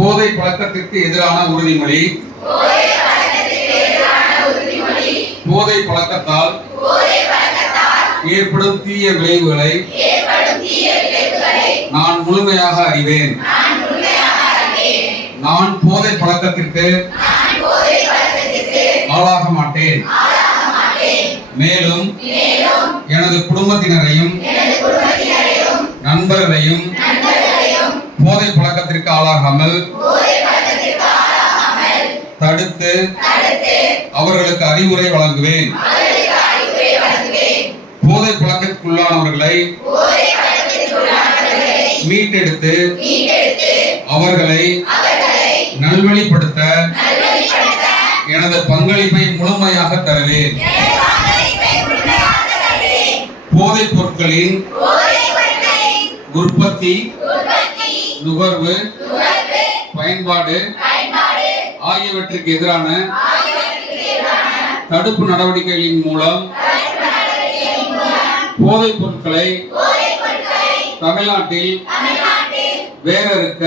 போதை பழக்கத்திற்கு எதிரான உறுதிமொழி. போதை பழக்கத்தால் ஏற்படும் தீய விளைவுகளை நான் முழுமையாக அறிவேன். நான் போதை பழக்கத்திற்கு ஆளாக மாட்டேன். மேலும் எனது குடும்பத்தினரையும் நண்பர்களையும் போதை பழக்கத்திற்கு ஆளாகாமல் தடுத்து அவர்களுக்கு அறிவுரை வழங்குவேன். போதை பழக்கத்திற்குள்ளானவர்களை மீட்டெடுத்து அவர்களை நல்வழிப்படுத்த எனது பங்களிப்பை முழுமையாக தருவேன். போதைப் பொருட்களின் உற்பத்தி, நுகர்வு, பயன்பாடு ஆகியவற்றுக்கு எதிரான தடுப்பு நடவடிக்கைகளின் மூலம் போதைப் பொருட்களை தமிழ்நாட்டில் வேறறுக்க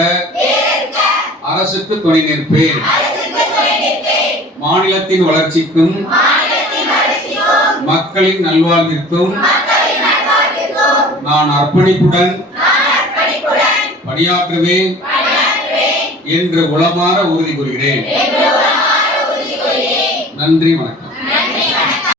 அரசுக்கு துணை நிற்பேன். மாநிலத்தின் வளர்ச்சிக்கும் மக்களின் நல்வாழ்விற்கும் நான் அர்ப்பணிப்புடன் பணியாற்றுவேன் என்று உளமாற உறுதி கூறுகிறேன். நன்றி, வணக்கம்.